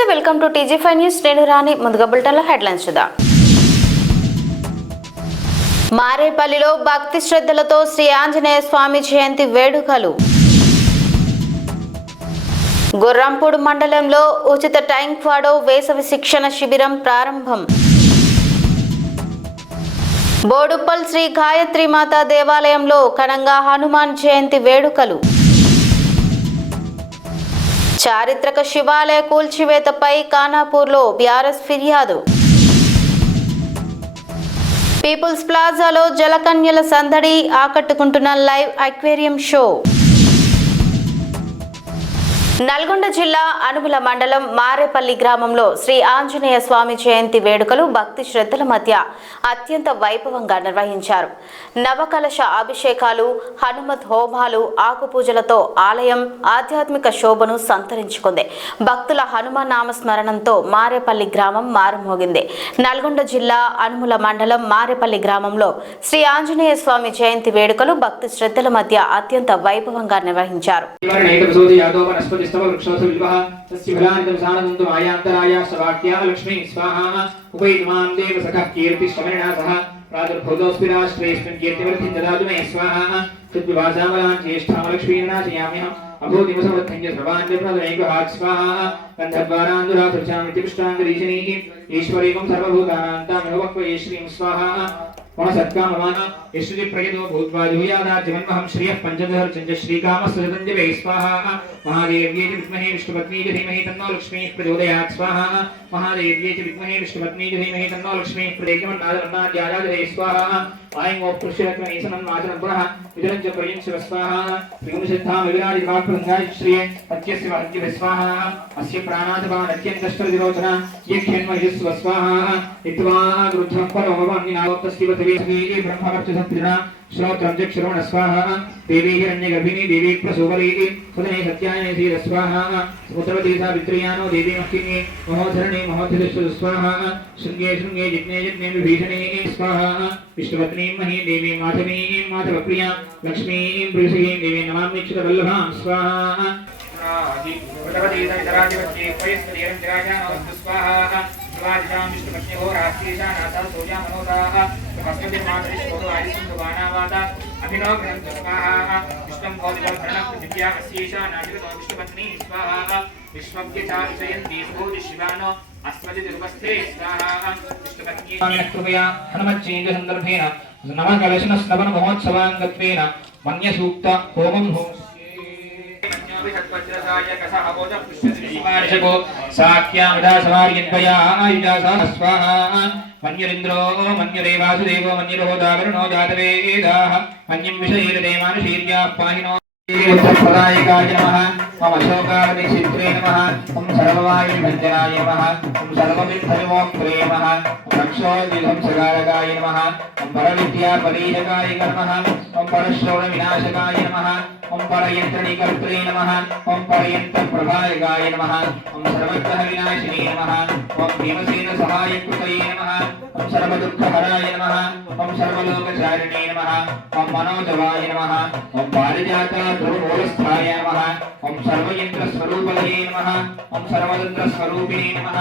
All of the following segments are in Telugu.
నమస్తే, వెల్కమ్ టు టీజీ5 న్యూస్. నేను రాణి. ముందుగా బులెటిన్లో హెడ్లైన్స్ చూద్దాం. మారేపల్లిలో భక్తి శ్రద్ధలతో శ్రీ ఆంజనేయ స్వామి జయంతి వేడుకలు. గుర్రంపూడి మండలంలో ఉచిత టైంక్వాడో వేసవి శిక్షణ శిబిరం ప్రారంభం. బోడుప్పల్ శ్రీ గాయత్రి మాతా దేవాలయంలో ఘనంగా హనుమాన్ జయంతి వేడుకలు. చారిత్రక శివాలయ కూల్చివేతపై ఖానాపూర్లో బీఆర్ఎస్ ఫిర్యాదు. పీపుల్స్ ప్లాజాలో జలకన్యల సందడి ఆకట్టుకుంటున్న లైవ్ అక్వేరియం షో. నల్గొండ జిల్లా అనుముల మండలం మారేపల్లి గ్రామంలో శ్రీ ఆంజనేయ స్వామి జయంతి వేడుకలు భక్తి శ్రద్ధల మధ్య అత్యంత వైభవంగా నిర్వహించారు. నవకలశ అభిషేకాలు, హనుమత్ హోమాలు, ఆకుపూజలతో ఆలయం ఆధ్యాత్మిక శోభను సంతరించుకుంది. భక్తుల హనుమాన్ నామస్మరణంతో మారేపల్లి గ్రామం మారుమోగింది. నల్గొండ జిల్లా అనుముల మండలం మారేపల్లి గ్రామంలో శ్రీ ఆంజనేయ స్వామి జయంతి వేడుకలు భక్తి శ్రద్ధల మధ్య అత్యంత వైభవంగా నిర్వహించారు. तस्य फलानिदं सानन्दं आयान्तराय सवाक्या लक्ष्मी स्वाहा उपैतमां देव सखः कीर्ति शमननाथः प्रादुर्भूतोऽस्मिराष्ट्रेऽस्मिन् कीर्तिवर्धिं ददातु मे स्वाहा तद्विभासामलां ज्येष्ठां लक्ष्मीर्नाशयाम्यहम् अभूतिमसमर्थञ्च सर्वान्यप्रदनैकहात् स्वाहा गन्धद्वारान्दुराधुर्चामिति पुष्टाङ्गरीशनीः ईश्वरीकं सर्वभूतानान्तामिह वक्वये श्रीं स्वाहा सत्काममान यशुजि प्रयतो भूत्वा जुयादाज्यमन्महं श्रियः पञ्चदशर्चञ्च श्रीकामस्तुतञ्जवे स्वाहा महादेव्यै च विद्महे विष्णुपत्न्यै च धीमहि तन्नो लक्ष्मीः प्रचोदयात् स्वाहा महादेव्यै च विद्महे विष्णुपत्न्यै च धीमहि तन्नो लक्ष्मीः प्रचोदयात् स्वाहा आयं ओपुष्यरत्ननीसनं माचनं पुनः विजरञ्च प्रयञ्च स्वाहा त्रिगुणसिद्धां विविराजिमाप्रसंगाय श्रिये अत्यस्य महत्य स्वाहा अस्य प्राणादपान् अत्यन्तश्चरविरोचना यक्षेन्मयस्व स्वाहा इत्वा रुद्धं परोमवान्निनावोक्तस्ति ब्रह्मवर्चसत्रिणा श्रोत्रं च श्रवण स्वाहा देवी हिरण्यगर्भिणी देवी प्रसूवली सुदने सत्यायने सीद स्वाहा समुद्रवती सावित्र्यानो देवी मह्किनी महोधरणे महोधरेश्वर स्वाहा शृंगे शृंगे जिज्ञे जिज्ञे विभीषणे स्वाहा विष्णुपत्नीं मही देवी माधवीं माधवप्रिया लक्ष्मीं बृहसीं देवी नमाम्यच्युतवल्लभां स्वाहा भगवती सवितरादिवत्ये वयस्करीरञ्जराजानवस्तु स्वाहा शिवाजितां विष्णुपत्न्यो राष्ट्रीशानाथा सोजा मनोदाः भस्मतिर्मातरिश्वरो आदिसुन्दुवानावादा अभिनव ग्रन्थ स्वाहा विष्णुं भौतिकभरणं पृथिव्या अस्येषा नाजितो विष्णुपत्नी स्वाहा विश्वव्यचारिषयन्ति सुभोजि शिवानो अस्मदिरुपस्थे स्वाहा विष्णुपत्नी कृपया हनुमच्चेन्द्रसन्दर्भेन नवकलशनस्नवन महोत्सवाङ्गत्वेन मन्यसूक्त होमं मन्यरिन्द्रो मन्यदेवासुदेवो मन्यरोदावरुणो जातवेदाः मन्यं विषयेरते मानुषीर्याः पाहिनो उत्तरप्रदायकाय नमः मम शोकावति चित्रे नमः ॐ सर्ववायुभञ्जनाय नमः ॐ सर्वविद्धविमोक्त्रे नमः रक्षोद्विध्वंसकारकाय नमः ॐ परविद्यापरीजकाय नमः ॐ परश्रवणविनाशकाय नमः ॐ परयन्त्रणिकर्त्रे नमः ॐ परयन्त्रप्रभायकाय नमः ॐ सर्वग्रहविनाशिने नमः ॐ भीमसेनसहायकृतये नमः ॐ सर्वदुःखहराय नमः ॐ सर्वलोकचारिणे नमः ॐ मनोजवाय नमः ॐ पारिजाता ध्रुवमूलस्थाय नमः ॐ सर्वयन्त्रस्वरूपलये नमः ॐ सर्वतन्त्रस्वरूपिणे नमः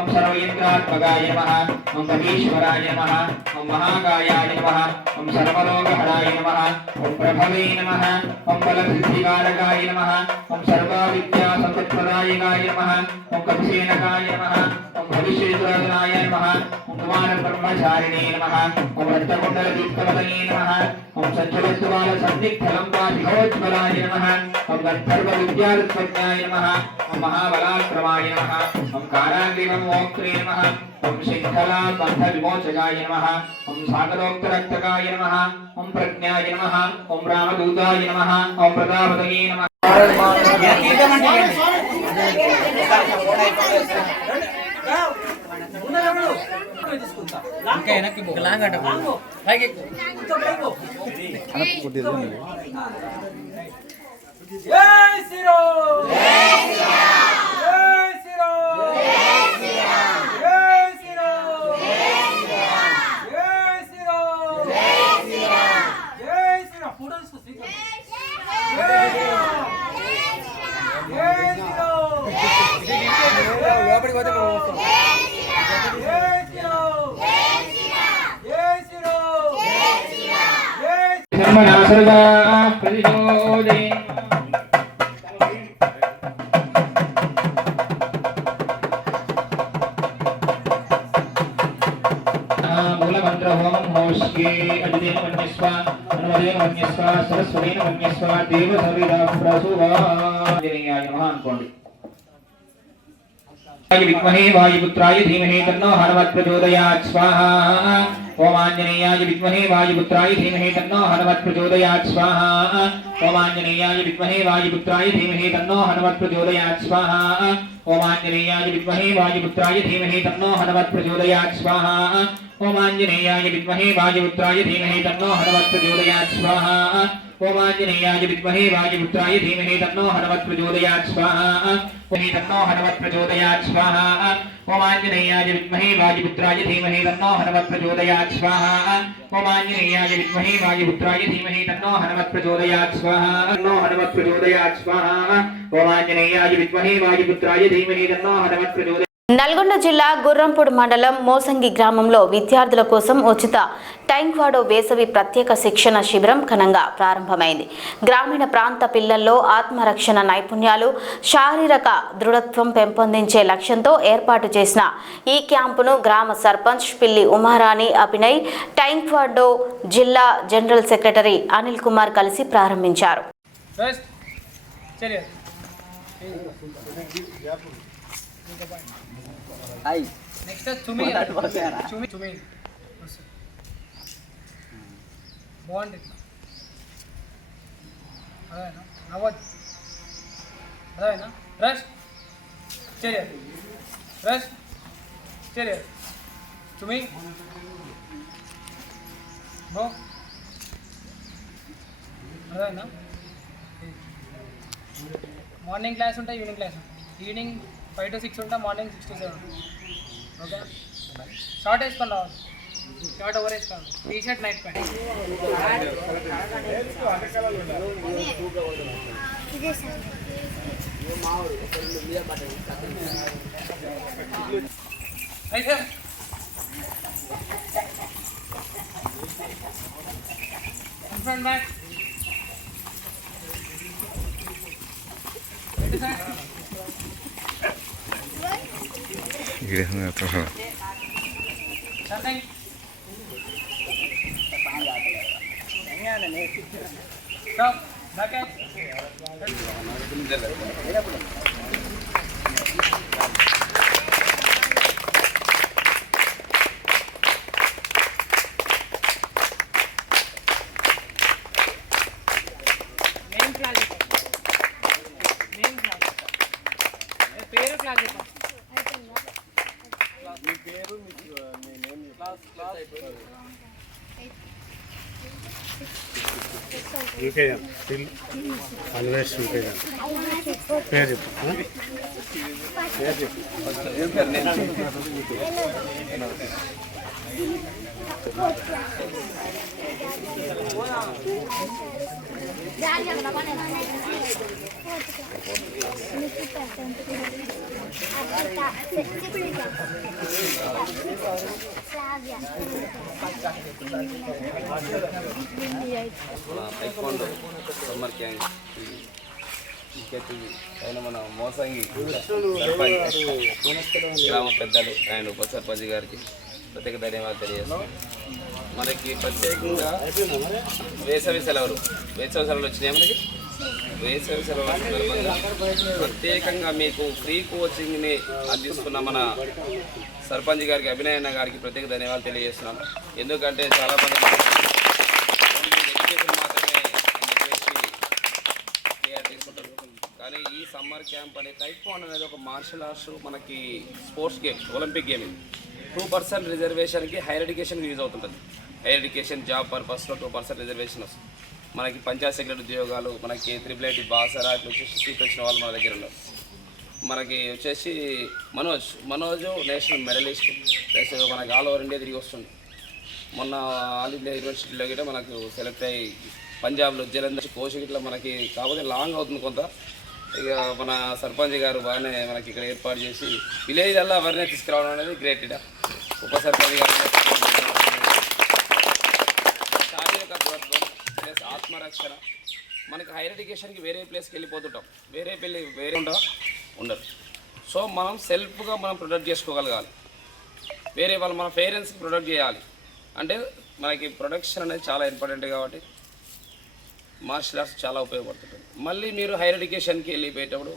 ॐ सर्वयन्त्रात्मकाय नमः ॐ महेश्वराय नमः ॐ महाकायाय नमः ॐ सर्वलोकहराय नमः ॐ प्रभवे नमः ॐ बलसिद्धिकारकाय नमः ॐ सर्वविद्यासम्पत्प्रदायकाय नमः ॐ कपिसेनकाय नमः ॐ भविष्येतुराजनाय नमः ॐ कुमारब्रह्मचारिणे नमः ॐ रक्तकुण्डलदीप्तवदने नमः ॐ सञ्चलद्वालसन्निग्धलम्बाधिघोज्ज्वलाय नमः ॐ गन्धर्वविद्यारुत्पत्न्याय नमः ॐ महाबलाक्रमाय नमः ॐ काराग्निवमोक्त्रे नमः ॐ शृङ्खलाबन्धविमोचकाय नमः ॐ सागरोक्तरक्तकाय नमः ॐ प्रज्ञाय नमः ॐ रामदूताय नमः ॐ प्रतापतये नमः ధర్మనాసర్గా ప్రతిశోధే మూలమంత్ర హోమం హోష్కే అజితేన మన్యస్వ అనుమదేన మన్యస్వ సరస్వతేన మన్యస్వ దేవ సవిదా ప్రసువాంజనేయాయ నమః అనుకోండి. విద్మహే వాయుపుత్రాయ ధీమహి తన్నో హనుమత్ ప్రచోదయాత్ స్వాహా. ఓం ఆంజనేయాయ విద్మహే వాయుపుత్రాయ ధీమహి తన్నో హనుమత్ ప్రచోదయాత్ స్వాహా. ఓం ఆంజనేయాయ విద్మహే వాయుపుత్రాయ ధీమహి తన్నో హనుమత్ ప్రచోదయాత్ స్వాహా. ఓం ఆంజనేయాయ విద్మహే వాయుపుత్రాయ ధీమహి తన్నో హనుమత్ ప్రచోదయాత్ స్వాహా. ఓం ఆంజనేయాయ విద్మహే వాయుపుత్రాయ ధీమహి తన్నో హనుమత్ ప్రచోదయాత్ స్వాహా. ఓం ఆంజనేయాయ విద్మహే వాయుపుత్రాయ ధీమహి తన్నో హనుమత్ ప్రచోదయాత్ స్వాహా. తన్నో హనుమత్ ప్రచోదయాత్ స్వాహా. ఓం ఆంజనేయాయ విద్మహే వాయుపుత్రాయ ధీమహి తన్నో హనుమత్ ప్రచోదయాత్ స్వాహా. ఓం ఆంజనేయాయ విద్మహే వాయుపుత్రాయ ధీమహి తన్నో హనుమత్ ప్రచోదయాత్ స్వాహా. తన్నో హనుమత్ ప్రచోదయాత్ స్వాహా. ఓం ఆంజనేయాయ విద్మహే వాయుపుత్రాయ ధీమహి తన్నో హనుమత్ ప్రచోదయాత్. నల్గొండ జిల్లా గుర్రంపూడి మండలం మోసంగి గ్రామంలో విద్యార్థుల కోసం ఉచిత టైంక్వాడో వేసవి ప్రత్యేక శిక్షణ శిబిరం ఘనంగా ప్రారంభమైంది. గ్రామీణ ప్రాంత పిల్లల్లో ఆత్మరక్షణ నైపుణ్యాలు, శారీరక దృఢత్వం పెంపొందించే లక్ష్యంతో ఏర్పాటు చేసిన ఈ క్యాంపును గ్రామ సర్పంచ్ పిల్లి ఉమారాణి అభినయ్, టైంక్వాడో జిల్లా జనరల్ సెక్రటరీ అనిల్ కుమార్ కలిసి ప్రారంభించారు. నెక్స్ట్ చుమి బాగుంది అదేనా నవ్వదు అదేనా రష్ చర్య రష్ చర్య చుమి బో అదేనా మార్నింగ్ క్లాస్ ఉంటాయి, ఈవినింగ్ క్లాస్ ఉంటాయి. ఈవినింగ్ 5 to 6 ఉంటా, మార్నింగ్ 6 to 7 ఓకే. షార్ట్ వేసుకొని రావాలి, షార్ట్ ఓవర్ వేసుకోవాలి, టీ షర్ట్ నైట్ ప్యాంట్. అయితే front back stop back at main class పేరు క్లాస్ మీ పేరు మీ నేమ్ క్లాస్ యూకే స్టిల్ అన్వేష్ యూకే పేరు చెప్పు టైక్వాండో సమ్మర్ క్యాంప్ ఆయన మన మోసంగి గ్రామ పెద్దలు అండ్ ఉప సర్పంచ్ గారికి ప్రత్యేక ధన్యవాదాలు తెలియజేస్తున్నాం. మనకి ప్రత్యేకంగా వేసవి సెలవులు వచ్చినాయి. మనకి వేసవి సెలవుల సందర్భంగా ప్రత్యేకంగా మీకు ఫ్రీ కోచింగ్ని అందిస్తున్న మన సర్పంచ్ గారికి, అభినయ్ అన్న గారికి ప్రత్యేక ధన్యవాదాలు తెలియజేస్తున్నాం. ఎందుకంటే చాలామంది ఎడ్యుకేషన్ మాత్రమే కేర్ తీసుకుంటారు. కానీ ఈ సమ్మర్ క్యాంప్ అనే టైక్వాండో అనేది ఒక మార్షల్ ఆర్ట్స్, మనకి స్పోర్ట్స్ గేమ్, ఒలింపిక్ గేమ్. ఇది 2% రిజర్వేషన్కి హైయర్ ఎడ్యుకేషన్కి యూజ్ అవుతుంటుంది. హైయర్ ఎడ్యుకేషన్ జాబ్ పర్పస్లో 2% రిజర్వేషన్ వస్తుంది. మనకి పంచాయత్ సెక్రటరీ ఉద్యోగాలు, మనకి 888 బాసరా ఇట్లా వచ్చేసి సీట్ వచ్చిన వాళ్ళు మన దగ్గర ఉన్నారు. మనకి వచ్చేసి మనోజ్ నేషనల్ మెడలిస్ట్ ప్లస్ మనకి ఆల్ ఓవర్ ఇండియా తిరిగి వస్తుంది. మొన్న ఆల్ ఇండియా యూనివర్సిటీలో గిట్ట మనకు సెలెక్ట్ అయ్యి పంజాబ్లో జలంధర్ కోచ్ ఇట్లా మనకి కాకపోతే లాంగ్ అవుతుంది కొంత, ఇక మన సర్పంచ్ గారు బాగానే మనకి ఇక్కడ ఏర్పాటు చేసి విలేజ్లలో అవేర్నెస్ తీసుకురావడం అనేది గ్రేట్. ఇక ఉప సర్పంచ్ గారు శారీరక దృఢత్వం ప్లస్ ఆత్మరక్షణ. మనకి హైయర్ ఎడ్యుకేషన్కి వేరే ప్లేస్కి వెళ్ళిపోతుంటాం, వేరే ఉండరు. సో మనం సెల్ఫ్గా మనం ప్రొడక్ట్ చేసుకోగలగాలి, వేరే వాళ్ళు మన పేరెంట్స్కి ప్రొడక్ట్ చేయాలి. అంటే మనకి ప్రొడక్షన్ అనేది చాలా ఇంపార్టెంట్ కాబట్టి మార్షల్ ఆర్ట్స్ చాలా ఉపయోగపడుతుంటుంది. మళ్ళీ మీరు హైయర్ ఎడ్యుకేషన్కి వెళ్ళిపోయేటప్పుడు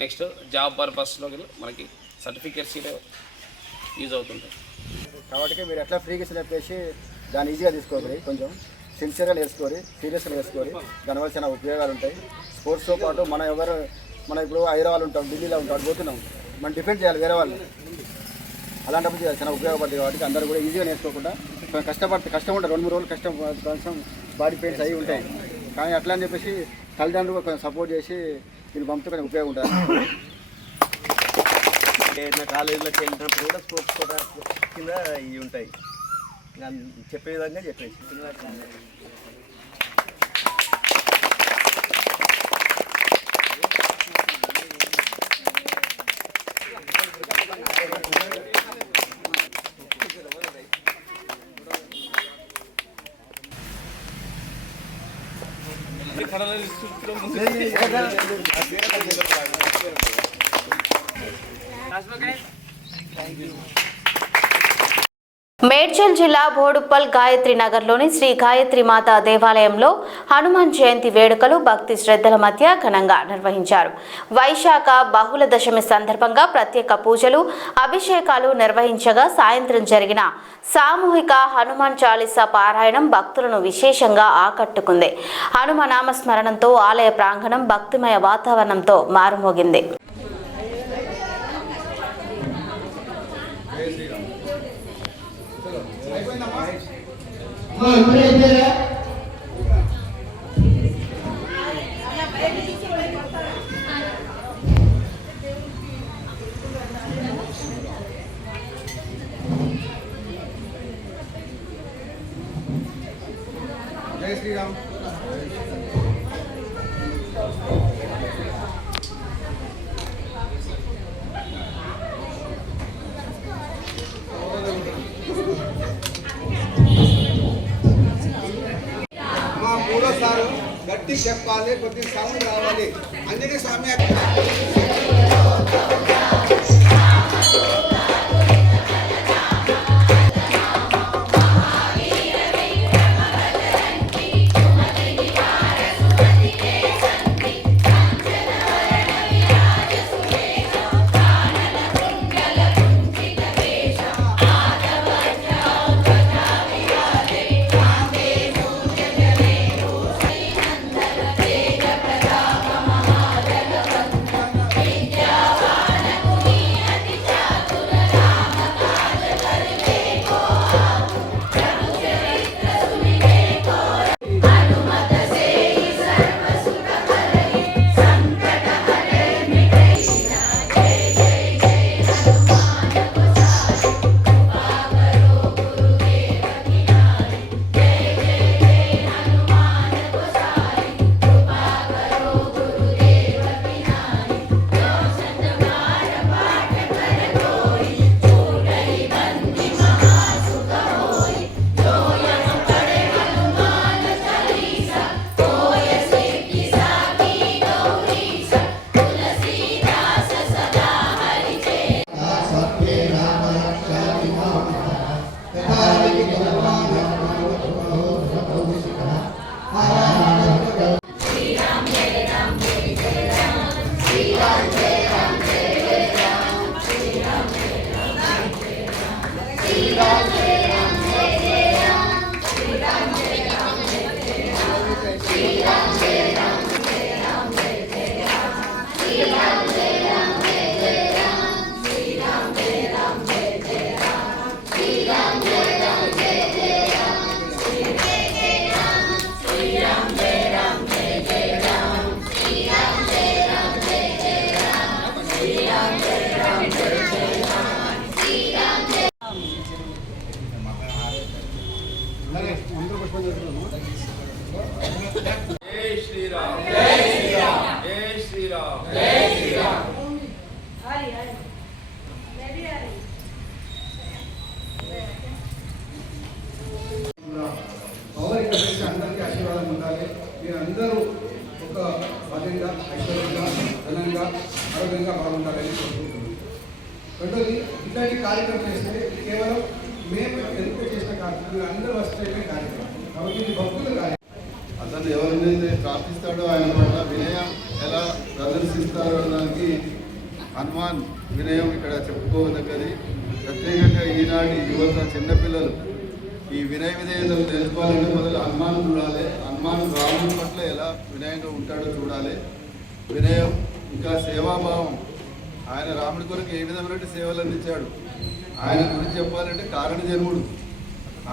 నెక్స్ట్ జాబ్ పర్పస్లో మనకి సర్టిఫికేట్స్ యూజ్ అవుతుంటాయి. కాబట్టి మీరు ఎట్లా ఫ్రీగా చెప్పేసి దాన్ని ఈజీగా తీసుకోవాలి, కొంచెం సిన్సియర్గా నేర్చుకోవాలి, సీరియస్గా నేర్చుకోవాలి. దానివల్ల చాలా ఉపయోగాలు ఉంటాయి. స్పోర్ట్స్తో పాటు మనం ఇప్పుడు హైదరాబాద్ ఉంటాం, ఢిల్లీలో ఉంటాం, పోతున్నాం, మనం డిఫెండ్ చేయాలి వేరే వాళ్ళు. అలాంటప్పుడు చాలా ఉపయోగపడుతుంది. కాబట్టి అందరూ కూడా ఈజీగా నేర్చుకోకుండా కష్టం ఉంటుంది, 2-3 రోజులు కష్టం బాడీ పెయిన్స్ అవి ఉంటాయి. కానీ అట్లా అని చెప్పేసి తల్లిదండ్రులు కొంచెం సపోర్ట్ చేసి దీన్ని పంపితే కొంచెం ఉపయోగం ఉంటుంది. ఏదైనా కాలేజీలోకి వెళ్ళినప్పుడు కూడా స్పోర్ట్స్ కోటా కింద ఇవి ఉంటాయి, చెప్పే విధంగా చెప్పేసి. మేడ్చల్ జిల్లా బోడుప్పల్ గాయత్రి నగర్లోని శ్రీ గాయత్రి మాత దేవాలయంలో హనుమాన్ జయంతి వేడుకలు భక్తి శ్రద్ధల మధ్య ఘనంగా నిర్వహించారు. వైశాఖ బహుళ దశమి సందర్భంగా ప్రత్యేక పూజలు, అభిషేకాలు నిర్వహించగా సాయంత్రం జరిగిన సామూహిక హనుమాన్ చాలీసా పారాయణం భక్తులను విశేషంగా ఆకట్టుకుంది. హనుమ నామస్మరణంతో ఆలయ ప్రాంగణం భక్తిమయ వాతావరణంతో మారుమోగింది. జై శ్రీరామ్. మా మూడో సారు గట్టి చెప్పాలి, కొద్దిగా సౌండ్ రావాలి. అందుకే స్వామి Jai భాగ్యంగా ఐశ్వర్యంగా ఘనంగా ఆరోగ్యంగా బాగుండాలని కోరుకుంటున్నాను. రెండోది, ఇట్లాంటి కార్యక్రమం చేస్తే కేవలం మేము ఎందుకు చేసిన కార్యక్రమం అందరూ వస్తే కార్యక్రమం కాబట్టి ఇది భక్తుల కార్యక్రమం. అతను ఎవరినైతే ప్రార్థిస్తాడో ఆయన పట్ల వినయం ఎలా ప్రదర్శిస్తారో దానికి హనుమాన్ వినయం ఇక్కడ చెప్పుకోదగ్గది. ప్రత్యేకంగా ఈనాటి యువత చిన్నపిల్లలు ఈ వినయ విధేయతలు తెలుసుకోవాలంటే మొదలు హనుమాన్ చూడాలి. హనుమాన్ రాముడి పట్ల ఎలా వినయంగా ఉంటాడో చూడాలి. వినయం ఇంకా సేవాభావం. ఆయన రాముడి కొరకు ఏ విధమైన సేవలు అందించాడు. ఆయన గురించి చెప్పాలంటే కారణ జన్ముడు.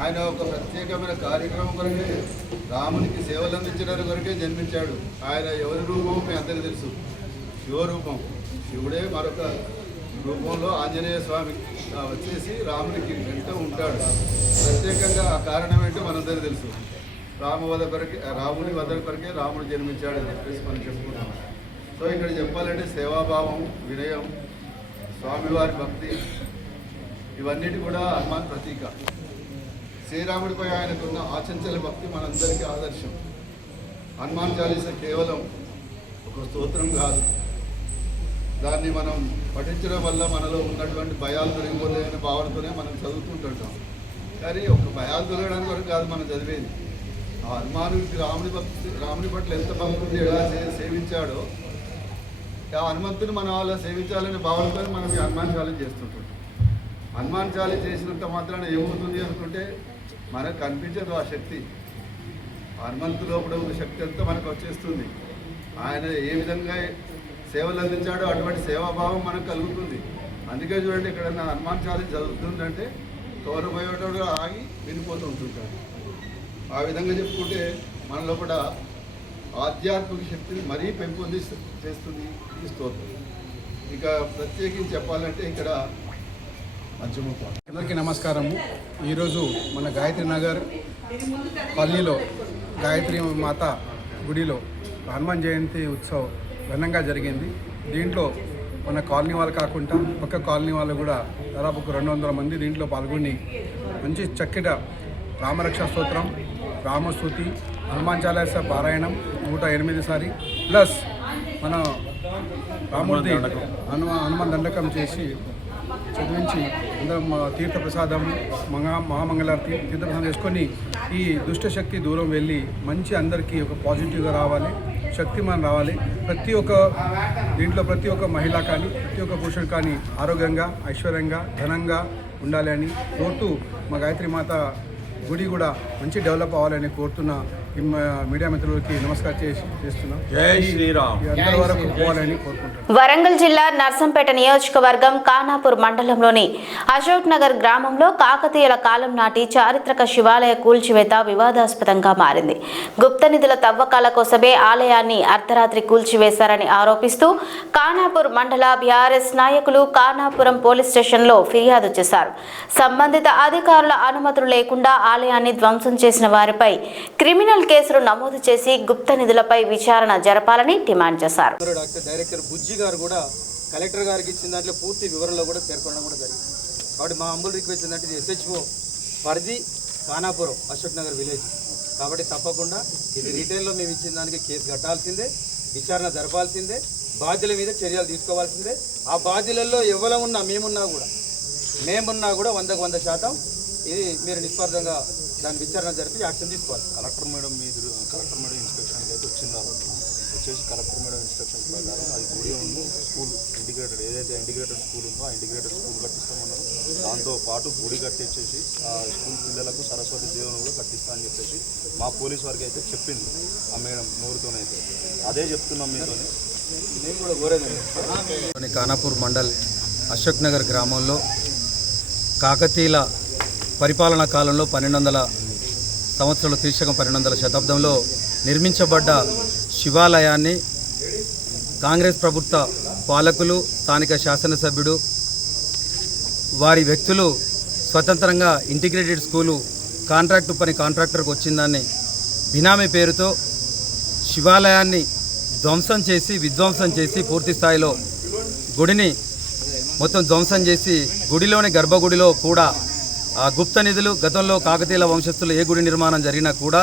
ఆయన ఒక ప్రత్యేకమైన కార్యక్రమం కొరకే రామునికి సేవలు అందించడానికి కొరకే జన్మించాడు. ఆయన ఎవరి రూపం మీ అందరికీ తెలుసు, శివరూపం. శివుడే మరొక రూపంలో ఆంజనేయ స్వామి వచ్చేసి రామునికి వెంట ఉంటాడు. ప్రత్యేకంగా ఆ కారణం ఏంటో మనందరికీ తెలుసు. రాముని వద కొరకే రాముడు జన్మించాడు అని చెప్పేసి మనం చెప్పుకున్నాం. సో ఇక్కడ చెప్పాలంటే సేవాభావం, వినయం, స్వామివారి భక్తి ఇవన్నిటి కూడా హనుమాన్ ప్రతీక. శ్రీరాముడిపై ఆయనకున్న ఆచంచల భక్తి మనందరికీ ఆదర్శం. హనుమాన్ చాలీస కేవలం ఒక స్తోత్రం కాదు, దాన్ని మనం పఠించడం వల్ల మనలో ఉన్నటువంటి భయాలు తొలగిపోతాయనే భావనతోనే మనం చదువుతుంటుంటాం. కానీ ఒక భయాలు తొలగడానికి వరకు కాదు మనం చదివేది. ఆ హనుమానుడికి రాముడి పట్ల ఎంత భక్తి ఎలా సేవించాడో ఆ హనుమంతుని మనం అలా సేవించాలనే భావనతో మనం ఈ హనుమాన్ చాలీస చేస్తుంటాం. హనుమాన్ చాలీస చేసినంత మాత్రాన ఏమవుతుంది అనుకుంటే మనకు కనిపించదు ఆ శక్తి. హనుమంతు లోపల ఉన్న శక్తి అంతా మనకు వచ్చేస్తుంది. ఆయన ఏ విధంగా సేవలు అందించాడో అటువంటి సేవాభావం మనకు కలుగుతుంది. అందుకే చూడండి, ఎక్కడన్నా హనుమాన్ చాలీస చదువుతుందంటే తోరపోయేటోడు ఆగి వినిపోతూ ఉంటుంటాడు. ఆ విధంగా చెప్పుకుంటే మన లోపల ఆధ్యాత్మిక శక్తిని మరీ చేస్తుంది ఈ స్తోత్రం. ఇక ప్రత్యేకించి చెప్పాలంటే ఇక్కడ అందరికీ నమస్కారము. ఈరోజు మన గాయత్రి నగర్ పల్లిలో గాయత్రి మాత గుడిలో హనుమాన్ జయంతి ఉత్సవం ఘనంగా జరిగింది. దీంట్లో మన కాలనీ వాళ్ళు కాకుండా పక్క కాలనీ వాళ్ళు కూడా దాదాపు 200 మంది దీంట్లో పాల్గొని మంచి చక్కటి రామరక్షా స్తోత్రం, రామస్తుతి, హనుమాన్ చాలీస పారాయణం 108 సారి ప్లస్ మన రాముడి హనుమాన్ దండకం చేసి చదివించి అందరం తీర్థప్రసాదం మహామంగళారతి తీర్థప్రసాదం చేసుకొని ఈ దుష్టశక్తి దూరం వెళ్ళి మంచి అందరికీ ఒక పాజిటివ్గా రావాలి, శక్తిమాన్ రావాలి. దీంట్లో ప్రతి ఒక్క మహిళ కానీ ప్రతి ఒక్క పురుషుడు కానీ ఆరోగ్యంగా ఐశ్వర్యంగా ఘనంగా ఉండాలి అని కోరుతూ మా గాయత్రి మాత గుడి కూడా మంచి డెవలప్ అవ్వాలని కోరుతున్న మీడియా మిత్రులకి నమస్కారం చేస్తున్నాం. జై శ్రీరామ్. అందరి వరకు పోవాలని కోరుకుంటున్నాం. వరంగల్ జిల్లా నర్సంపేట నియోజకవర్గం ఖానాపూర్ మండలంలోని అశోక్ నగర్ గ్రామంలో కాకతీయుల కాలం నాటి చారిత్రక శివాలయ కూల్చివేత వివాదాస్పదంగా మారింది. గుప్త నిధుల తవ్వకాల కోసమే ఆలయాన్ని అర్ధరాత్రి కూల్చివేశారని ఆరోపిస్తూ ఖానాపూర్ మండల బీఆర్ఎస్ నాయకులు ఖానాపురం పోలీస్ స్టేషన్లో ఫిర్యాదు చేశారు. సంబంధిత అధికారుల అనుమతులు లేకుండా ఆలయాన్ని ధ్వంసం చేసిన వారిపై క్రిమినల్ కేసులు నమోదు చేసి గుప్త నిధులపై విచారణ జరపాలని డిమాండ్ చేశారు. డైరెక్టర్ బుజ్జి గారు కూడా కలెక్టర్ గారికి ఇచ్చిన దాంట్లో పూర్తి వివరంలో కూడా పేర్కొనడం కూడా జరిగింది. కాబట్టి మా అంబుల్ రిక్వెస్ట్ ఏంటంటే ఇది SHO పరిధి ఖానాపురం అశోక్ నగర్ విలేజ్. కాబట్టి తప్పకుండా ఇది రిటైల్లో మేము ఇచ్చిన దానికి కేసు కట్టాల్సిందే, విచారణ జరపాల్సిందే, బాధ్యుల మీద చర్యలు తీసుకోవాల్సిందే. ఆ బాధ్యులలో ఎవరు ఉన్నా మేమున్నా కూడా 100% ఇది మీరు నిస్వార్థంగా దాని విచారణ జరిపి యాక్షన్ తీసుకోవాలి. కలెక్టర్ మేడం ఇన్స్పెక్షన్కి అయితే వచ్చేసి కలెక్టర్ మేడం ఇన్స్ట్రక్షన్ ప్రకారం అది గుడి ఉంది, స్కూల్ ఇంటిగ్రేటెడ్ ఏదైతే ఇంటిగ్రేటెడ్ స్కూల్ ఉందో ఆ ఇంటిగ్రేటెడ్ స్కూల్ కట్టిస్తామన్నారు. దాంతోపాటు గుడి కట్టించేసి ఆ స్కూల్ పిల్లలకు సరస్వతి దేవుని కూడా కట్టిస్తా అని చెప్పేసి మా పోలీస్ వారికి అయితే చెప్పింది ఆ మేడం నోరుతోనైతే. అదే చెప్తున్నాం మీతోనే. నేను కూడా కోరేదండి. ఖానాపూర్ మండల్ అశోక్ నగర్ గ్రామంలో కాకతీయుల పరిపాలనా కాలంలో 1200 సంవత్సరాలు క్రీస్తు 1200 శతాబ్దంలో నిర్మించబడ్డ శివాలయాన్ని కాంగ్రెస్ ప్రభుత్వ పాలకులు, స్థానిక శాసనసభ్యుడు, వారి వ్యక్తులు స్వతంత్రంగా ఇంటిగ్రేటెడ్ స్కూలు కాంట్రాక్టర్కి వచ్చిందాన్ని బినామీ పేరుతో శివాలయాన్ని విధ్వంసం చేసి పూర్తి స్థాయిలో గుడిని మొత్తం ధ్వంసం చేసి గుడిలోని గర్భగుడిలో కూడా ఆ గుప్త నిధులు గతంలో కాకతీయుల వంశస్థులు ఏ గుడి నిర్మాణం జరిగినా కూడా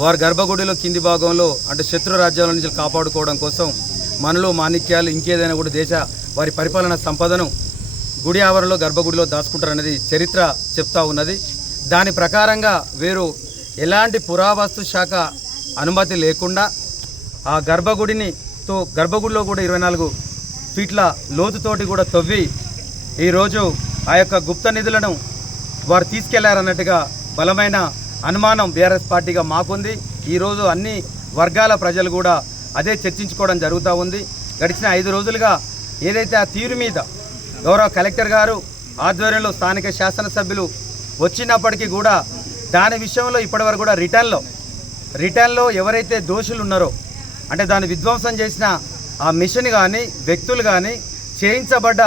వారి గర్భగుడిలో కింది భాగంలో అంటే శత్రు రాజ్యాల నుంచి కాపాడుకోవడం కోసం మనలు మాణిక్యాలు ఇంకేదైనా కూడా దేశ వారి పరిపాలన సంపదను గుడి ఆవరణలో గర్భగుడిలో దాచుకుంటారనేది చరిత్ర చెప్తా ఉన్నది. దాని ప్రకారంగా వీరు ఎలాంటి పురావస్తు శాఖ అనుమతి లేకుండా ఆ గర్భగుడిలో కూడా 24 ఫీట్ల లోతుతోటి కూడా తవ్వి ఈరోజు ఆ యొక్క గుప్త నిధులను వారు తీసుకెళ్లారన్నట్టుగా బలమైన అనుమానం బీఆర్ఎస్ పార్టీగా మాకుంది. ఈరోజు అన్ని వర్గాల ప్రజలు కూడా అదే చర్చించుకోవడం జరుగుతూ ఉంది. గడిచిన 5 రోజులుగా ఏదైతే ఆ తీరు మీద గౌరవ కలెక్టర్ గారు ఆధ్వర్యంలో స్థానిక శాసనసభ్యులు వచ్చినప్పటికీ కూడా దాని విషయంలో ఇప్పటివరకు కూడా రిటర్న్లో ఎవరైతే దోషులు ఉన్నారో అంటే దాన్ని విధ్వంసం చేసిన ఆ మిషన్ కానీ వ్యక్తులు కానీ చేయించబడ్డ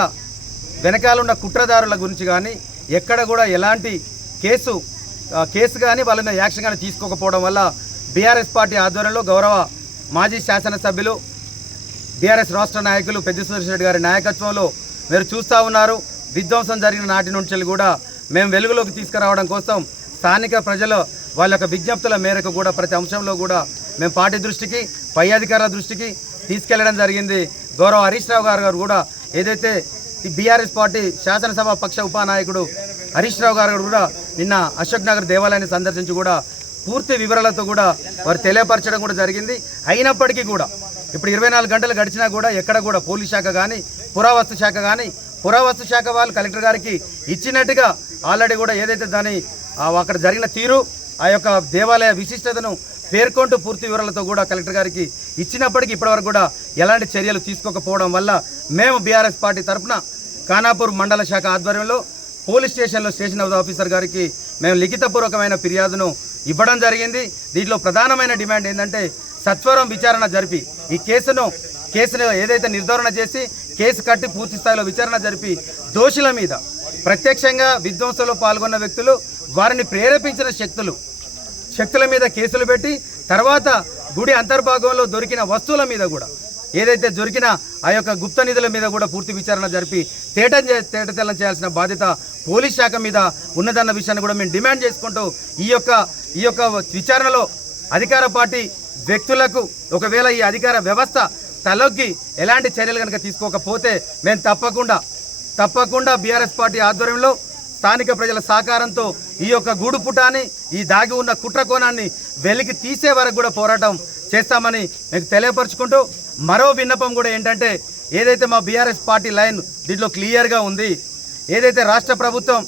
వెనకాలన్న కుట్రదారుల గురించి కానీ ఎక్కడ కూడా ఎలాంటి కేసు కానీ వాళ్ళ యాక్షన్ కానీ తీసుకోకపోవడం వల్ల బీఆర్ఎస్ పార్టీ ఆధ్వర్యంలో గౌరవ మాజీ శాసనసభ్యులు బీఆర్ఎస్ రాష్ట్ర నాయకులు పెద్ద సురేష్ రెడ్డి గారి నాయకత్వంలో మీరు చూస్తూ ఉన్నారు. విధ్వంసం జరిగిన నాటి నుంచి కూడా మేము వెలుగులోకి తీసుకురావడం కోసం స్థానిక ప్రజలు వాళ్ళ యొక్క విజ్ఞప్తుల మేరకు కూడా ప్రతి అంశంలో కూడా మేము పార్టీ దృష్టికి పై అధికారుల దృష్టికి తీసుకెళ్లడం జరిగింది. గౌరవ హరీష్ రావు గారు కూడా ఏదైతే బీఆర్ఎస్ పార్టీ శాసనసభ పక్ష ఉపనాయకుడు హరీష్ రావు గారు కూడా నిన్న అశోక్ నగర్ దేవాలయాన్ని సందర్శించి కూడా పూర్తి వివరాలతో కూడా వారు తెలియపరచడం కూడా జరిగింది. అయినప్పటికీ కూడా ఇప్పుడు 24 గంటలు గడిచినా కూడా ఎక్కడ కూడా పోలీస్ శాఖ కానీ పురావస్తు శాఖ వాళ్ళు కలెక్టర్ గారికి ఇచ్చినట్టుగా ఆల్రెడీ కూడా ఏదైతే దాని అక్కడ జరిగిన తీరు ఆ యొక్క దేవాలయ విశిష్టతను పేర్కొంటూ పూర్తి వివరాలతో కూడా కలెక్టర్ గారికి ఇచ్చినప్పటికీ ఇప్పటివరకు కూడా ఎలాంటి చర్యలు తీసుకోకపోవడం వల్ల మేము బీఆర్ఎస్ పార్టీ తరఫున ఖానాపూర్ మండల శాఖ ఆధ్వర్యంలో పోలీస్ స్టేషన్లో స్టేషన్ ఆఫీసర్ గారికి మేము లిఖితపూర్వకమైన ఫిర్యాదును ఇవ్వడం జరిగింది. దీంట్లో ప్రధానమైన డిమాండ్ ఏంటంటే సత్వరం విచారణ జరిపి ఈ కేసును ఏదైతే నిర్ధారణ చేసి కేసు కట్టి పూర్తి స్థాయిలో విచారణ జరిపి దోషుల మీద ప్రత్యక్షంగా విధ్వంసంలో పాల్గొన్న వ్యక్తులు వారిని ప్రేరేపించిన శక్తుల మీద కేసులు పెట్టి తర్వాత గుడి అంతర్భాగంలో దొరికిన వస్తువుల మీద కూడా ఏదైతే దొరికిన ఆ యొక్క గుప్త నిధుల మీద కూడా పూర్తి విచారణ జరిపి తేటతెల్లం చేయాల్సిన బాధ్యత పోలీస్ శాఖ మీద ఉన్నదన్న విషయాన్ని కూడా మేము డిమాండ్ చేసుకుంటూ ఈ యొక్క విచారణలో అధికార పార్టీ వ్యక్తులకు ఒకవేళ ఈ అధికార వ్యవస్థ తలొగ్గి ఎలాంటి చర్యలు కనుక తీసుకోకపోతే మేము తప్పకుండా బీఆర్ఎస్ పార్టీ ఆధ్వర్యంలో స్థానిక ప్రజల సహకారంతో ఈ యొక్క గూడు పుటాన్ని ఈ దాగి ఉన్న కుట్ర కోణాన్ని వెలికి తీసే వరకు కూడా పోరాటం చేస్తామని మీకు తెలియపరుచుకుంటూ మరో విన్నపం కూడా ఏంటంటే ఏదైతే మా బీఆర్ఎస్ పార్టీ లైన్ దీంట్లో క్లియర్గా ఉంది. ఏదైతే రాష్ట్ర ప్రభుత్వం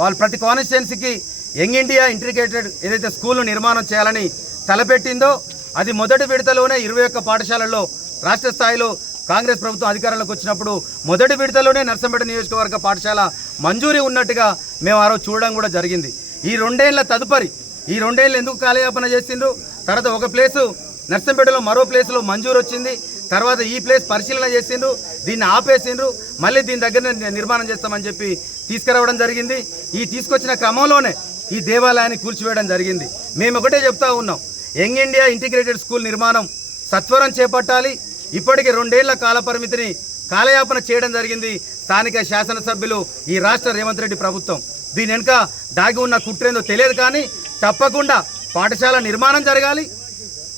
వాళ్ళు ప్రతి కాన్స్టిట్యున్సీకి యంగ్ ఇండియా ఇంటిగ్రేటెడ్ ఏదైతే స్కూల్ నిర్మాణం చేయాలని తలపెట్టిందో అది మొదటి విడతలోనే 21 పాఠశాలల్లో రాష్ట్ర స్థాయిలో కాంగ్రెస్ ప్రభుత్వం అధికారంలోకి వచ్చినప్పుడు మొదటి విడతలోనే నర్సంపేట నియోజకవర్గ పాఠశాల మంజూరీ ఉన్నట్టుగా మేము ఆ రోజు చూడడం కూడా జరిగింది. ఈ 2 ఏళ్ల తదుపరి ఈ 2 ఏళ్ళు ఎందుకు కాలయాపన చేసిండ్రు? తర్వాత ఒక ప్లేసు నర్సంపేటలో మరో ప్లేస్లో మంజూరు వచ్చింది. తర్వాత ఈ ప్లేస్ పరిశీలన చేసిండ్రు, దీన్ని ఆపేసిండ్రు, మళ్ళీ దీని దగ్గర నిర్మాణం చేస్తామని చెప్పి తీసుకురావడం జరిగింది. ఈ తీసుకొచ్చిన క్రమంలోనే ఈ దేవాలయాన్ని కూల్చివేయడం జరిగింది. మేము ఒకటే చెప్తా ఉన్నాం, యంగ్ ఇండియా ఇంటిగ్రేటెడ్ స్కూల్ నిర్మాణం సత్వరం చేపట్టాలి. ఇప్పటికే 2 ఏళ్ల కాల పరిమితిని కాలయాపన చేయడం జరిగింది స్థానిక శాసనసభ్యులు ఈ రాష్ట్ర రేవంత్ రెడ్డి ప్రభుత్వం. దీని వెనుక దాగి ఉన్న కుట్రేందో తెలియదు కానీ తప్పకుండా పాఠశాల నిర్మాణం జరగాలి.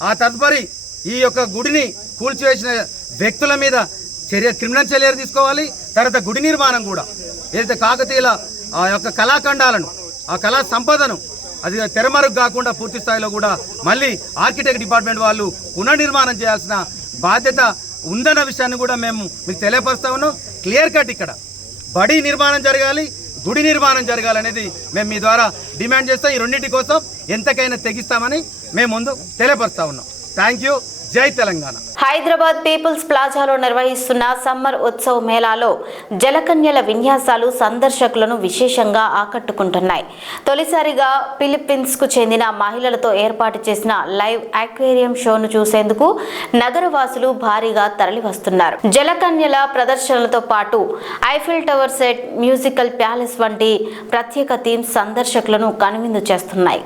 ఆ తదుపరి ఈ యొక్క గుడిని కూల్చివేసిన వ్యక్తుల మీద క్రిమినల్ చర్యలు తీసుకోవాలి. తర్వాత గుడి నిర్మాణం కూడా ఏదైతే కాకతీయుల ఆ యొక్క కళాఖండాలను ఆ కళా సంపదను అది తెరమరుగు కాకుండా పూర్తి స్థాయిలో కూడా మళ్ళీ ఆర్కిటెక్ట్ డిపార్ట్మెంట్ వాళ్ళు పునర్నిర్మాణం చేయాల్సిన బాధ్యత ఉందన్న విషయాన్ని కూడా మేము మీకు తెలియపరుస్తా ఉన్నాం. క్లియర్ కట్ ఇక్కడ బడి నిర్మాణం జరగాలి, గుడి నిర్మాణం జరగాలనేది మేము మీ ద్వారా డిమాండ్ చేస్తాం. ఈ రెండింటి కోసం ఎంతకైనా తెగిస్తామని మేము ముందు తెలియపరుస్తా ఉన్నాం. Thank you. జై తెలంగాణ. హైదరాబాద్ పీపుల్స్ ప్లాజాలో నిర్వహిస్తున్న సమ్మర్ ఉత్సవ్ మేళాలో జలకన్యల విన్యాసాలు సందర్శకులను విశేషంగా ఆకట్టుకుంటున్నాయి. తొలిసారిగా ఫిలిప్పీన్స్కు చెందిన మహిళలతో ఏర్పాటు చేసిన లైవ్ అక్వేరియం షోను చూసేందుకు నగరవాసులు భారీగా తరలివస్తున్నారు. జలకన్యల ప్రదర్శనలతో పాటు Eiffel tower set, musical palace వంటి ప్రత్యేక థీమ్స్ సందర్శకులను కనువిందు చేస్తున్నాయి.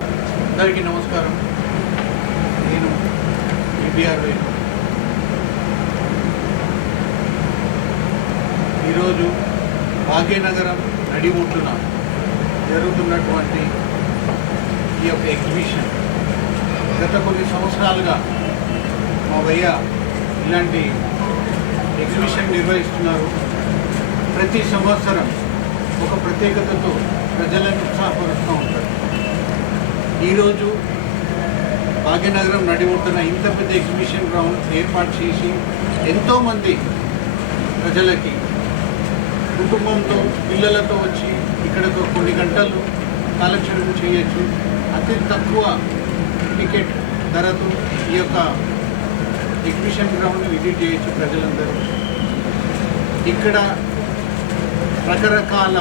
ఈరోజు భాగ్యనగరం నడిబొట్టున జరుగుతున్నటువంటి ఈ యొక్క ఎగ్జిబిషన్ గత కొన్ని సంవత్సరాలుగా మా భయ్య ఇలాంటి ఎగ్జిబిషన్ నిర్వహిస్తున్నారు. ప్రతి సంవత్సరం ఒక ప్రత్యేకతతో ప్రజలను ఉత్సాహపరుస్తూ ఉంటారు. ఈరోజు భాగ్యనగరం నడిబొడ్డున ఇంత పెద్ద ఎగ్జిబిషన్ గ్రౌండ్ ఏర్పాటు చేసి ఎంతోమంది ప్రజలకి కుటుంబంతో పిల్లలతో వచ్చి ఇక్కడ కొన్ని గంటలు కాలక్షేపం చేయొచ్చు. అతి తక్కువ టికెట్ ధరతో ఈ యొక్క ఎగ్జిబిషన్ గ్రౌండ్ని విజిట్ చేయొచ్చు ప్రజలందరూ. ఇక్కడ రకరకాల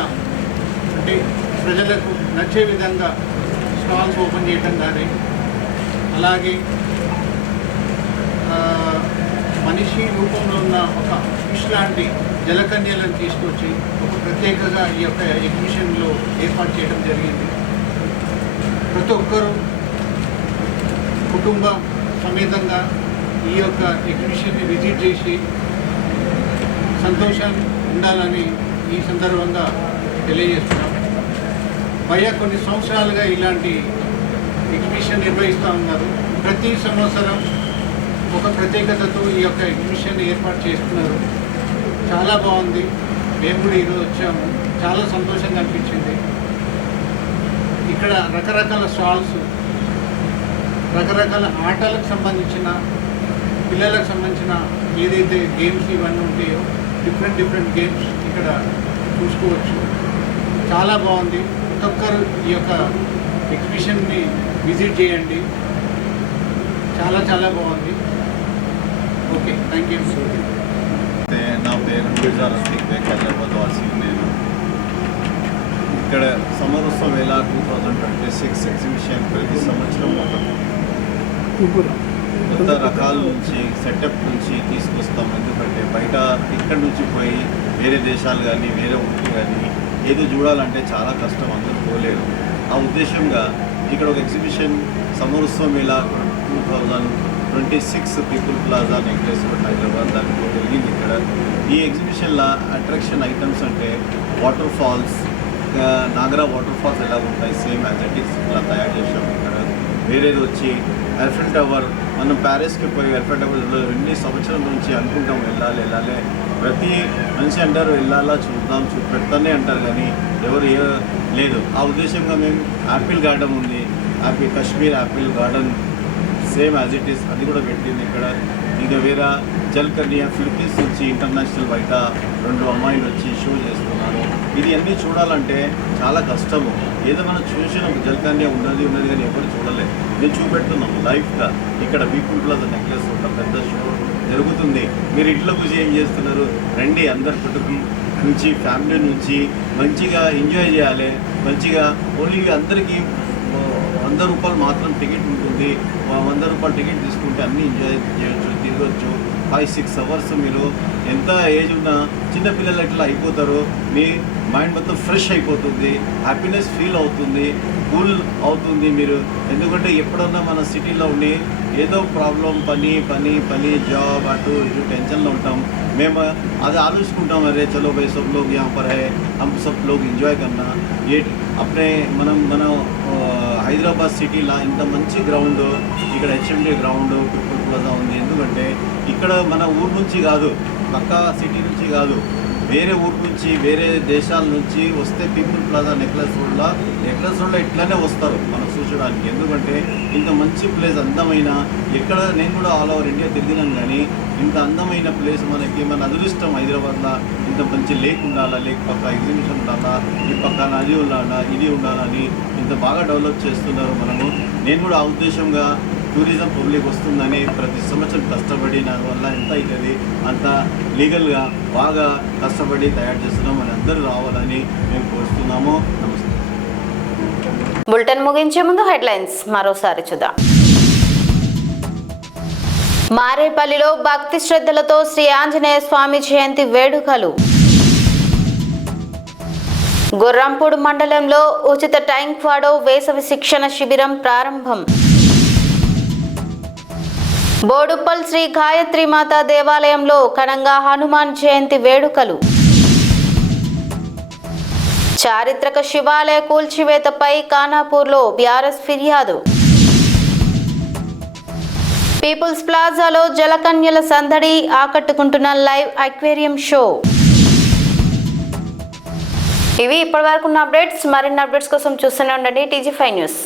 అంటే ప్రజలకు నచ్చే విధంగా స్టాల్స్ ఓపెన్ చేయటం కానీ, అలాగే మనిషి రూపంలో ఉన్న ఒక ఫిష్ లాంటి జలకన్యలను తీసుకొచ్చి ఒక ప్రత్యేకంగా ఈ యొక్క ఎగ్జిబిషన్లో ఏర్పాటు చేయడం జరిగింది. ప్రతి ఒక్కరూ కుటుంబ సమేతంగా ఈ యొక్క ఎగ్జిబిషన్ని విజిట్ చేసి సంతోషం ఉండాలని ఈ సందర్భంగా తెలియజేస్తున్నాం. భయ్య కొన్ని సంవత్సరాలుగా ఇలాంటి ఎగ్జిబిషన్ నిర్వహిస్తూ ఉన్నారు. ప్రతి సంవత్సరం ఒక ప్రత్యేకతతో ఈ యొక్క ఎగ్జిబిషన్ ఏర్పాటు చేస్తున్నారు. చాలా బాగుంది. మేము కూడా ఈరోజు వచ్చాము. చాలా సంతోషంగా అనిపించింది. ఇక్కడ రకరకాల స్టాల్స్, రకరకాల ఆటలకు సంబంధించిన, పిల్లలకు సంబంధించిన ఏదైతే గేమ్స్ ఇవన్నీ ఉంటాయో డిఫరెంట్ గేమ్స్ ఇక్కడ చూసుకోవచ్చు. చాలా బాగుంది. ప్రతి ఒక్కరు ఈ యొక్క ఎగ్జిబిషన్ని విజిట్ చేయండి. చాలా బాగుంది. Okay, thank you. నా పేరు గుజార్ రఫీక్ బేగ్, హైదరాబాద్ వాసి. నేను ఇక్కడ సమరోత్సవ వేళ 2026 ఎగ్జిబిషన్ ప్రతి సంవత్సరం కొత్త రకాల నుంచి సెటప్ నుంచి తీసుకొస్తాం. ఎందుకంటే బయట ఇక్కడి నుంచి పోయి వేరే దేశాలు కానీ వేరే ఊరికి కానీ ఏదో చూడాలంటే చాలా కష్టం, అందరూ పోలేరు. ఆ ఉద్దేశంగా ఇక్కడ ఒక ఎగ్జిబిషన్ సమరోత్సవ వేళ 2026 people plaza necklace road Hyderabad దాంట్లో జరిగింది. ఇక్కడ ఈ ఎగ్జిబిషన్లో అట్రాక్షన్ ఐటమ్స్ అంటే వాటర్ ఫాల్స్, నాగరా వాటర్ ఫాల్స్ ఎలా ఉంటాయి సేమ్ యాజ్ ఇట్ ఈస్ ఇలా తయారు చేసాం. ఇక్కడ వేరేది వచ్చి ఎలిఫెంట్ టవర్. మనం ప్యారిస్కి పోయి ఎలిఫెంట్ టవర్ 2 సంవత్సరాల నుంచి అనుకుంటాం వెళ్ళాలి. ప్రతి మనిషి అంటారు వెళ్ళాలా, చూద్దాం, చూపెడతానే అంటారు, కానీ ఎవరు లేదు. ఆ ఉద్దేశంగా మేము యాపిల్ గార్డెన్ ఉంది, Kashmir Apple garden same as it is అది కూడా పెట్టింది ఇక్కడ. ఇంకా వేరే జల్కన్య ఫిలిపీన్స్ నుంచి ఇంటర్నేషనల్ బయట 2 అమ్మాయిలు వచ్చి షో చేస్తున్నారు. ఇది అన్నీ చూడాలంటే చాలా కష్టము. ఏదో మనం చూసినాం జల్కన్య ఉన్నది కానీ ఎవరు చూడలేదు. నేను చూపెడుతున్నాం లైఫ్గా. ఇక్కడ పీపుల్ ప్లాజా నెక్లెస్ ఒక పెద్ద షో జరుగుతుంది. మీరు ఇంట్లో కూర్చి ఏం చేస్తున్నారు? రండి, అందరి కుటుంబం నుంచి ఫ్యామిలీ నుంచి మంచిగా ఎంజాయ్ చేయాలి. మంచిగా ఓన్లీ అందరికీ 100 రూపాయలు మాత్రం టికెట్ ఉంటుంది. 100 రూపాయలు టికెట్ తీసుకుంటే అన్నీ ఎంజాయ్ చేయొచ్చు, తిరగచ్చు. 5-6 అవర్స్ మీరు ఎంత ఏజ్ ఉన్నా చిన్నపిల్లలు ఎట్లా అయిపోతారో మీ మైండ్ మొత్తం ఫ్రెష్ అయిపోతుంది, హ్యాపీనెస్ ఫీల్ అవుతుంది, కూల్ అవుతుంది మీరు. ఎందుకంటే ఎప్పుడన్నా మన సిటీలో ఉండి ఏదో ప్రాబ్లం పని జాబ్ అటు ఇటు టెన్షన్లో ఉంటాం. మేము అది ఆలోచుకుంటాం, అరే చలో భాయ్ సబ్ లోగ్ यहाँ पर है, हम सब लोग ఎంజాయ్ కన్నా ఏ అప్పుడే మన హైదరాబాద్ సిటీలో ఇంత మంచి గ్రౌండ్, ఇక్కడ హెచ్ఎండి గ్రౌండ్ పీపుల్ ప్లాజా ఉంది. ఎందుకంటే ఇక్కడ మన ఊరు నుంచి కాదు, పక్క సిటీ నుంచి కాదు, వేరే ఊరు నుంచి వేరే దేశాల నుంచి వస్తే పీపుల్ ప్లాజా నెక్లెస్ రోడ్లో ఇట్లానే వస్తారు మనం చూసడానికి. ఎందుకంటే ఇంత మంచి ప్లేస్, అందమైన, ఎక్కడ నేను కూడా ఆల్ ఓవర్ ఇండియా తిరిగినాను కానీ ఇంత అందమైన ప్లేస్ మనకి మన అదృష్టం. హైదరాబాద్లో ఇంత మంచి లేక్ ఉండాలా, లేక్ పక్క ఎగ్జిబిషన్ ఉండాలా, ఈ పక్కన అది ఉండాలా, ఇది ఉండాలని ఇంత బాగా డెవలప్ చేస్తున్నారు మనము. నేను కూడా ఆ ఉద్దేశంగా టూరిజం పబ్లిక్ వస్తుందని ప్రతి సంవత్సరం కష్టపడి నా వల్ల ఎంత అవుతుంది అంత లీగల్గా బాగా కష్టపడి తయారు చేస్తున్నాం. మన అందరూ రావాలని మేము కోరుతున్నాము. నమస్తే. బులెటిన్ ముగించే ముందు హెడ్లైన్స్ మరోసారి చూద్దాం. మారేపల్లిలో భక్తి శ్రద్ధలతో శ్రీ ఆంజనేయ స్వామి జయంతి వేడుకలు. గుర్రంపూడి మండలంలో ఉచిత టైంక్వాడో వేసవి శిక్షణ శిబిరం ప్రారంభం. బోడుప్పల్ శ్రీ గాయత్రి మాతా దేవాలయంలో ఘనంగా హనుమాన్ జయంతి వేడుకలు. చారిత్రక శివాలయ కూల్చివేతపై ఖానాపూర్లో బీఆర్ఎస్ ఫిర్యాదు. పీపుల్స్ ప్లాజాలో జలకన్యల సందడి ఆకట్టుకుంటున్న లైవ్ అక్వేరియం షో. ఇవి ఇప్పటివరకు ఉన్న అప్డేట్స్. మరిన్ని అప్డేట్స్ కోసం చూస్తూనే ఉండండి TG5 న్యూస్.